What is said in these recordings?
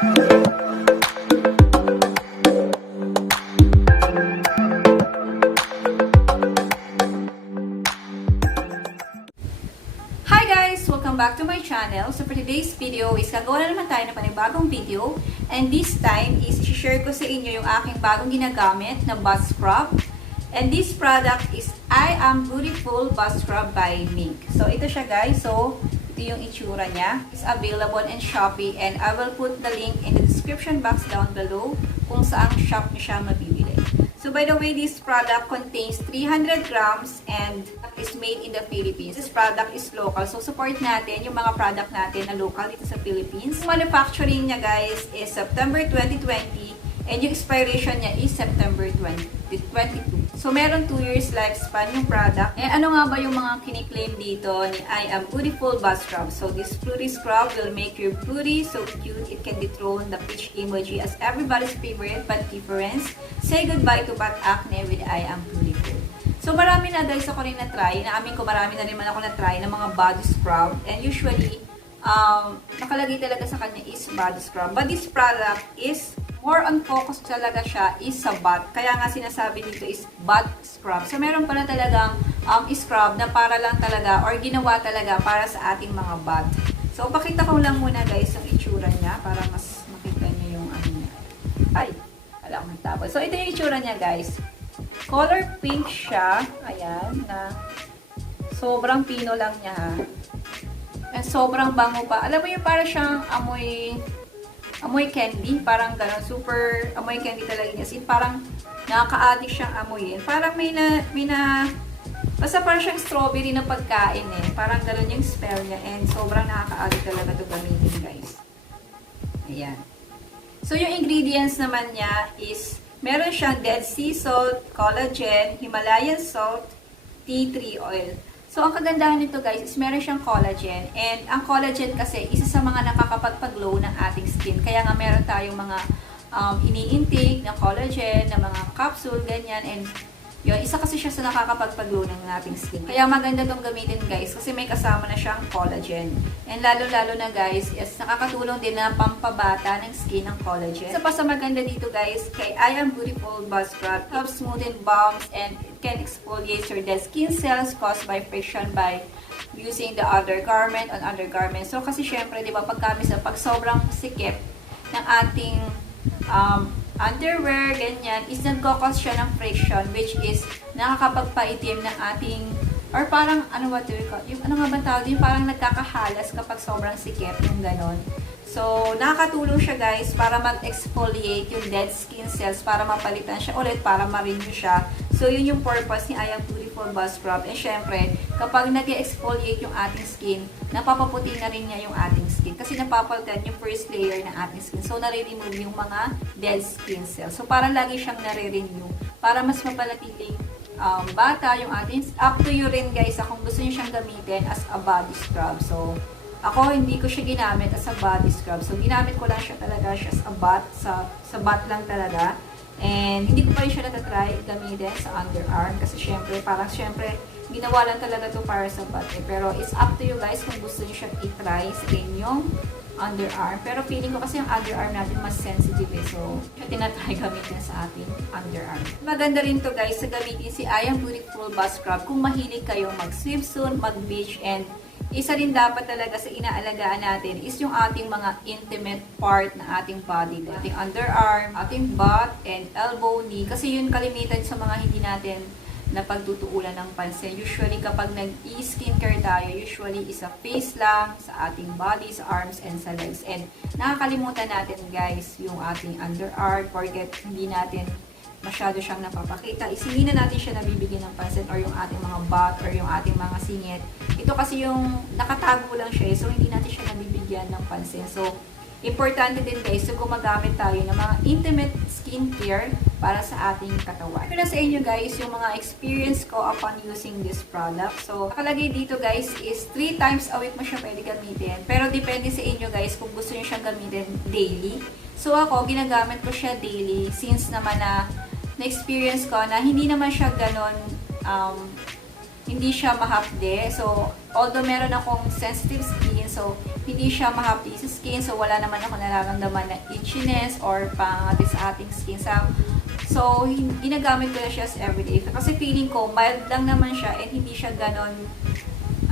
Hi guys! Welcome back to my channel. So for today's video is gagawa na naman tayo ng panibagong video. And this time is i-share ko sa inyo yung aking bagong ginagamit na butt scrub. And this product is I Am Booty-Ful Butt Scrub by Mink. So ito siya guys. So ito yung itsura niya. It's available in Shopee and I will put the link in the description box down below kung saan shop niyo siya mabibili. So by the way, this product contains 300 grams and is made in the Philippines. This product is local. So support natin yung mga product natin na local dito sa Philippines. Manufacturing niya guys is September 2020 and yung expiration niya is September 2022. So meron 2 years lifespan yung product. And ano nga ba yung mga kiniklaim dito ni I Am Booty-Ful Butt Scrub? So this booty scrub will make your booty so cute. It can dethrone the peach emoji as everybody's favorite but difference. Say goodbye to butt acne with I Am Booty-Ful. So marami na guys ako rin na-try. Naamin ko marami na rin man ako na-try ng mga body scrub. And usually, nakalagay talaga sa kanya is body scrub. But this product is more on focus talaga siya is sa butt. Kaya nga sinasabi dito is butt scrub. So meron pala talagang scrub na para lang talaga or ginawa talaga para sa ating mga butt. So pakita ko lang muna guys yung itsura niya para mas makita niyo yung ano niya. Ay, wala akong tapos. So ito yung itsura niya guys. Color pink siya. Ayan, na sobrang pino lang niya ha. And sobrang bango pa. Alam mo yung para siyang amoy candy, parang gano'n, super amoy candy talaga niya. As in, parang nakaka-addict siyang amoyin. Parang basta parang siyang strawberry na pagkain eh. Parang gano'n yung smell niya and sobrang nakaka-addict talaga ito gamitin guys. Ayan. So, yung ingredients naman niya is, meron siyang Dead Sea Salt, Collagen, Himalayan Salt, Tea Tree Oil. So, ang kagandahan nito guys is meron siyang collagen. And ang collagen kasi, isa sa mga nakakapagpag-glow ng ating skin. Kaya nga meron tayong mga ini-intake ng collagen, ng mga capsule, ganyan. And yun, isa kasi siya sa nakakapagpag-glow ng ating skin. Kaya maganda tong gamitin guys kasi may kasama na siyang collagen. And lalo-lalo na guys, is nakakatulong din na pampabata ng skin ng collagen. Isa pa sa maganda dito guys, kay I Am Booty-Ful Butt Scrub, helps smoothen bumps and can exfoliate your dead skin cells caused by friction by using the undergarment on undergarment. So kasi syempre, di ba, pag sobrang sikip ng ating underwear, ganyan, is nagkakos siya ng friction which is nakakapagpaitim ng ating or parang, yung ano nga ba tawag, yung parang nagkakahalas kapag sobrang sikip, yung ganon. So, nakakatulong siya guys para mag-exfoliate yung dead skin cells para mapalitan siya ulit, para ma-renew siya. So, yun yung purpose ni I Am Booty-Ful Butt Scrub. And syempre, kapag nag-exfoliate yung ating skin, napapaputi na rin niya yung ating skin. Kasi napapalitan yung first layer ng ating skin. So, nare-remove yung mga dead skin cells. So, parang lagi siyang nare-renew para mas mapalatiling bata yung ating. Up to you rin guys kung gusto niyo siyang gamitin as a body scrub. So, ako, hindi ko siya ginamit as a body scrub. So, ginamit ko lang siya talaga siya as a butt. Sa butt lang talaga. And, hindi ko pa rin siya natatry gamitin sa underarm. Kasi, syempre, ginawa lang talaga to para sa butt. Eh. Pero, it's up to you guys kung gusto niyo siyang i-try sa inyong underarm. Pero, feeling ko kasi yung underarm natin mas sensitive eh. So, siya tinatry gamitin sa ating underarm. Maganda rin to guys sa gamitin si I Am Booty-Ful Butt Scrub kung mahilig kayong mag-swimsuit, mag-beach, and isa rin dapat talaga sa inaalagaan natin is yung ating mga intimate part na ating body. Ating underarm, ating butt, and elbow, knee. Kasi yun kalimitan sa mga hindi natin na pagtutuulan ng pansin. Usually kapag nag-i-skincare tayo, usually is sa face lang, sa ating body, sa arms, and sa legs. And nakakalimutan natin guys yung ating underarm, forget hindi natin masyado siyang napapakita. Hindi na natin siya nabibigyan ng pansin or yung ating mga butt or yung ating mga singit. Ito kasi yung nakatago lang siya so hindi natin siya nabibigyan ng pansin. So, importante din guys, so gumagamit tayo ng mga intimate skincare para sa ating katawan. Pero sa inyo guys, yung mga experience ko upon using this product. So, nakalagay dito guys is 3 times a week mo siya pwede gamitin. Pero depende sa inyo guys kung gusto niyo siyang gamitin daily. So, ako, ginagamit ko siya daily since naman na-experience ko na hindi naman siya ganon, hindi siya mahapde. So, although meron akong sensitive skin, so So, hindi siya mahapdi sa skin. So, wala naman ako nararamdaman na itchiness or pangati sa ating skin. So, ginagamit ko na siya as everyday. Kasi feeling ko, mild lang naman siya and hindi siya ganon,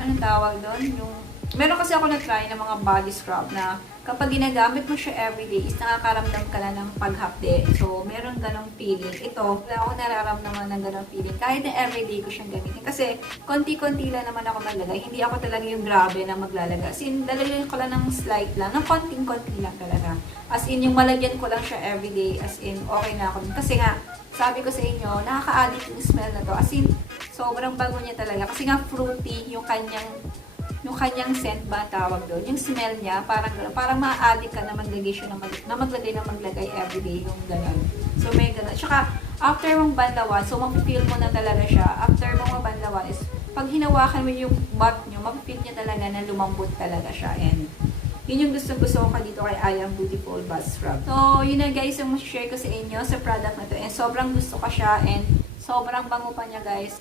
anong tawag doon? Meron kasi ako na-try ng mga body scrub na kapag ginagamit mo siya everyday is nakakaramdam ka na ng paghapde. So, meron ganong feeling. Ito, wala ako nararamdaman ng ganong feeling. Kahit na everyday ko siyang gamitin. Kasi, konti-konti lang naman ako maglagay. Hindi ako talaga yung grabe na maglalagay. As in, lalagyan ko lang ng slight lang. Ng konting-konti lang talaga. As in, yung malagyan ko lang siya everyday. As in, okay na ako. Kasi nga, sabi ko sa inyo, nakaka-addict yung smell na to. As in, sobrang bago niya talaga. Kasi nga, fruity yung kanyang scent ba tawag doon, yung smell niya, parang ma-addict ka na maglagay siya maglagay everyday, yung gano'n. So, may gano'n. Tsaka, after mong banlawan, so mapipil mo na talaga siya. After mong mabanlawan is, pag hinawakan mo yung butt nyo, mapipil niya talaga na lumambot talaga siya. And, yun yung gusto ko dito kay I Am Bootyful Butt Scrub. So, yun na guys, yung share ko sa inyo sa product na to. And, sobrang gusto ko siya. And, sobrang bango pa niya guys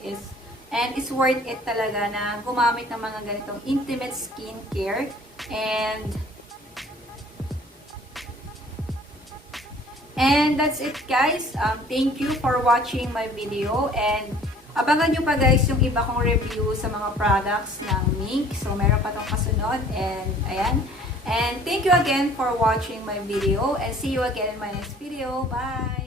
and it's worth it talaga na gumamit ng mga ganitong intimate skincare. And that's it guys. Thank you for watching my video. And abangan nyo pa guys yung iba kong review sa mga products ng Mink. So meron pa tong kasunod. And ayan. And thank you again for watching my video. And see you again in my next video. Bye!